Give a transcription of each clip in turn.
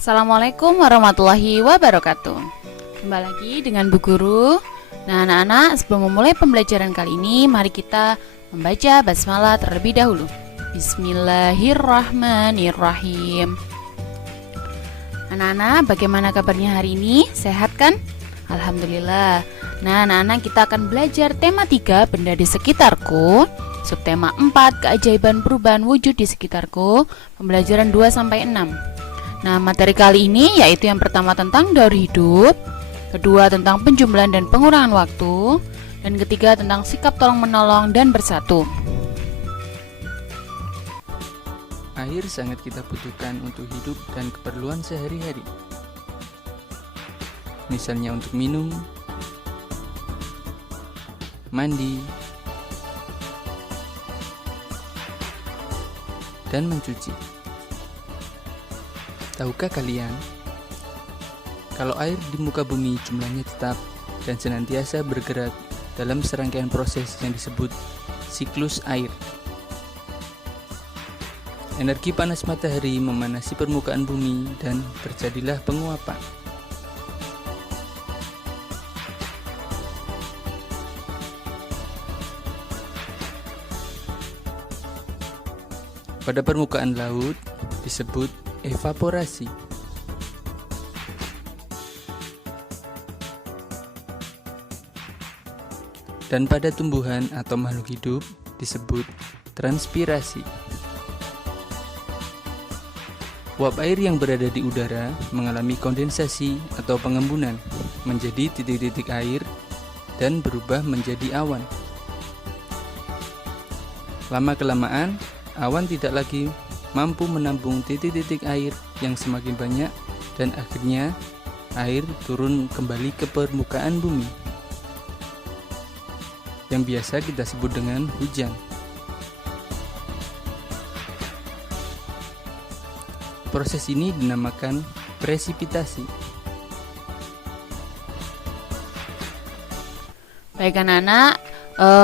Assalamualaikum warahmatullahi wabarakatuh. Kembali lagi dengan Bu Guru. Nah anak-anak, sebelum memulai pembelajaran kali ini, mari kita membaca basmalah terlebih dahulu. Bismillahirrahmanirrahim. Anak-anak, bagaimana kabarnya hari ini? Sehat kan? Alhamdulillah. Nah anak-anak, kita akan belajar tema 3, benda di sekitarku. Subtema 4, keajaiban perubahan wujud di sekitarku. Pembelajaran 2-6. Nah, materi kali ini yaitu yang pertama tentang daur hidup, kedua tentang penjumlahan dan pengurangan waktu, dan ketiga tentang sikap tolong-menolong dan bersatu. Air sangat kita butuhkan untuk hidup dan keperluan sehari-hari. Misalnya untuk minum, mandi, dan mencuci. Tahukah kalian, kalau air di muka bumi jumlahnya tetap dan senantiasa bergerak dalam serangkaian proses yang disebut siklus air. Energi panas matahari memanasi permukaan bumi dan terjadilah penguapan. Pada permukaan laut disebut evaporasi. Dan pada tumbuhan atau makhluk hidup disebut transpirasi. Uap air yang berada di udara mengalami kondensasi atau pengembunan menjadi titik-titik air dan berubah menjadi awan. Lama-kelamaan, awan tidak lagi mampu menampung titik-titik air yang semakin banyak dan akhirnya air turun kembali ke permukaan bumi yang biasa kita sebut dengan hujan. Proses ini dinamakan presipitasi. Baik anak-anak,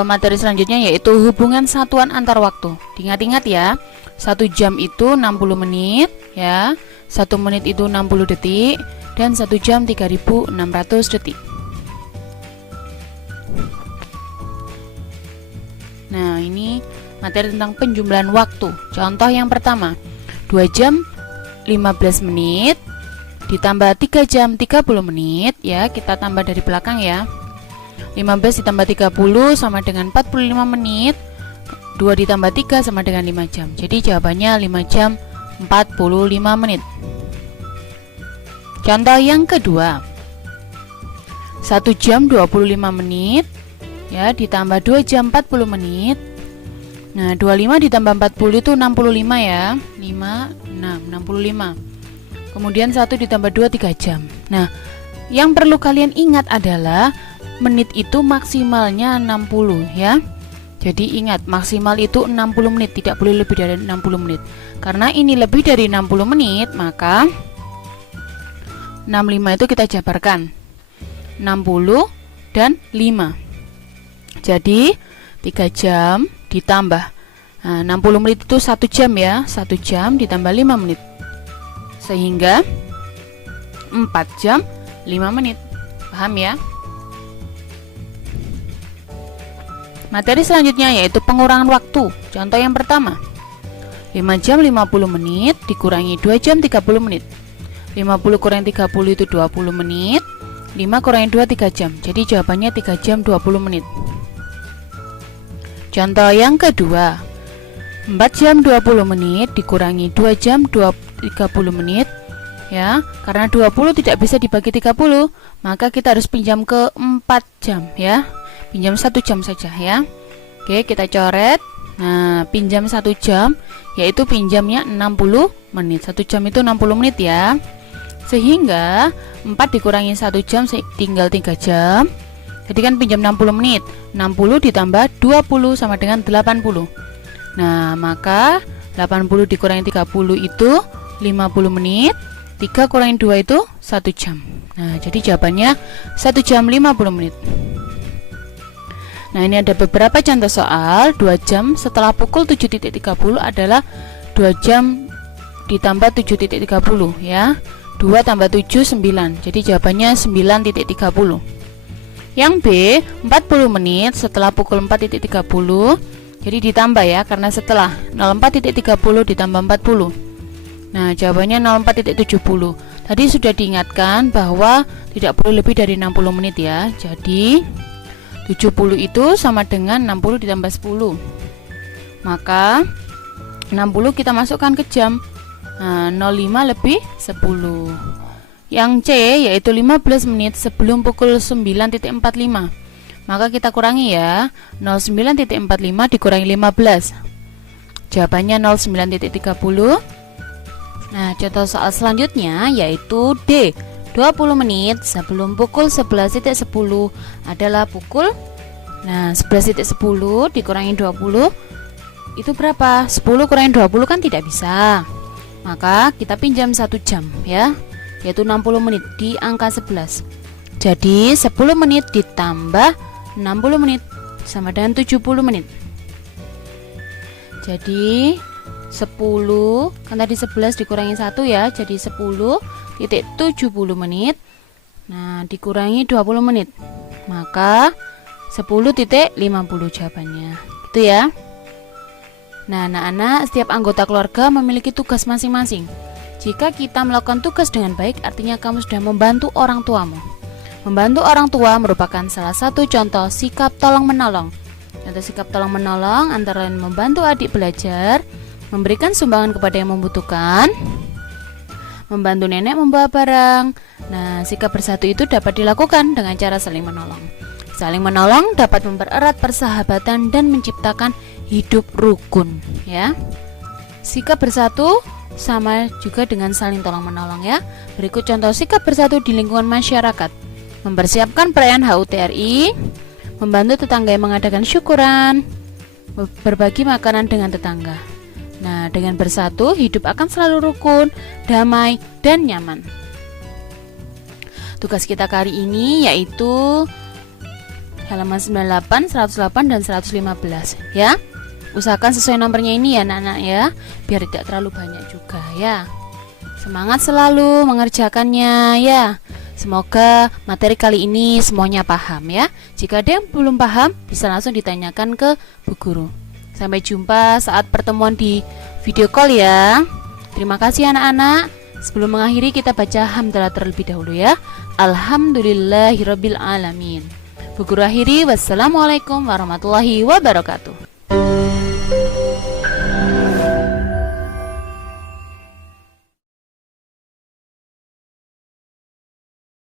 materi selanjutnya yaitu hubungan satuan antar waktu. Diingat-ingat ya. 1 jam itu 60 menit ya. 1 menit itu 60 detik dan 1 jam 3600 detik. Nah, ini materi tentang penjumlahan waktu. Contoh yang pertama, 2 jam 15 menit ditambah 3 jam 30 menit ya, kita tambah dari belakang ya. 15 ditambah 30 sama dengan 45 menit. 2 ditambah 3 sama dengan 5 jam. Jadi jawabannya 5 jam 45 menit. Contoh yang kedua, 1 jam 25 menit ya, ditambah 2 jam 40 menit. Nah, 25 ditambah 40 itu 65 ya. 5, 6, 65. Kemudian 1 ditambah 2, 3 jam. Nah, yang perlu kalian ingat adalah menit itu maksimalnya 60 ya. Jadi ingat, maksimal itu 60 menit, tidak boleh lebih dari 60 menit. Karena ini lebih dari 60 menit, maka 65 itu kita jabarkan 60 dan 5. Jadi 3 jam ditambah 60 menit itu 1 jam ya. 1 jam ditambah 5 menit, sehingga 4 jam 5 menit. Paham ya? Materi selanjutnya yaitu pengurangan waktu. Contoh yang pertama, 5 jam 50 menit dikurangi 2 jam 30 menit. 50 kurangi 30 itu 20 menit. 5 kurangi 2, 3 jam. Jadi jawabannya 3 jam 20 menit. Contoh yang kedua, 4 jam 20 menit dikurangi 2 jam 30 menit ya. Karena 20 tidak bisa dibagi 30, maka kita harus pinjam ke 4 jam ya. Pinjam 1 jam saja ya. Oke, kita coret. Nah, pinjam 1 jam yaitu pinjamnya 60 menit. 1 jam itu 60 menit ya. Sehingga 4 dikurangi 1 jam tinggal 3 jam. Jadi kan pinjam 60 menit. 60 ditambah 20 sama dengan 80. Nah, maka 80 dikurangi 30 itu 50 menit. 3 kurangi 2 itu 1 jam. Nah, jadi jawabannya 1 jam 50 menit. Nah, ini ada beberapa contoh soal. 2 jam setelah pukul 7.30 adalah 2 jam ditambah 7.30 ya. 2 tambah 7 9. Jadi jawabannya 9.30. Yang B, 40 menit setelah pukul 4.30. Jadi ditambah ya, karena setelah 04.30 ditambah 40. Nah, jawabannya 04.70. Tadi sudah diingatkan bahwa tidak boleh lebih dari 60 menit ya. Jadi 70 itu sama dengan 60 ditambah 10. Maka 60 kita masukkan ke jam. Nah, 05 lebih 10. Yang C yaitu 15 menit sebelum pukul 9.45. Maka kita kurangi ya. 09.45 dikurangi 15. Jawabannya 09.30. Nah, contoh soal selanjutnya yaitu D. 20 menit sebelum pukul 11.10 adalah pukul. Nah, 11.10 dikurangi 20 itu berapa? 10 kurangi 20 kan tidak bisa. Maka kita pinjam 1 jam ya, yaitu 60 menit di angka 11. Jadi 10 menit ditambah 60 menit sama dengan 70 menit. Jadi 10 kan tadi 11 dikurangi 1 ya, jadi 10.70 menit. Nah, dikurangi 20 menit. Maka 10.50 jawabannya. Gitu ya. Nah, anak-anak, setiap anggota keluarga memiliki tugas masing-masing. Jika kita melakukan tugas dengan baik, artinya kamu sudah membantu orang tuamu. Membantu orang tua merupakan salah satu contoh sikap tolong-menolong. Contoh sikap tolong-menolong antara lain membantu adik belajar, memberikan sumbangan kepada yang membutuhkan, membantu nenek membawa barang. Nah, sikap bersatu itu dapat dilakukan dengan cara saling menolong. Saling menolong dapat mempererat persahabatan dan menciptakan hidup rukun ya. Sikap bersatu sama juga dengan saling tolong menolong ya. Berikut contoh sikap bersatu di lingkungan masyarakat. Mempersiapkan perayaan HUT RI, membantu tetangga yang mengadakan syukuran, berbagi makanan dengan tetangga. Nah, dengan bersatu hidup akan selalu rukun, damai, dan nyaman. Tugas kita kali ini yaitu halaman 98, 108, dan 115 ya. Usahakan sesuai nomornya ini ya anak-anak ya, biar tidak terlalu banyak juga ya. Semangat selalu mengerjakannya ya. Semoga materi kali ini semuanya paham ya. Jika ada yang belum paham, bisa langsung ditanyakan ke Bu Guru. Sampai jumpa saat pertemuan di video call ya. Terima kasih anak-anak. Sebelum mengakhiri kita baca hamdalah terlebih dahulu ya. Alhamdulillahirabbil alamin. Bu Guru akhiri, wassalamualaikum warahmatullahi wabarakatuh.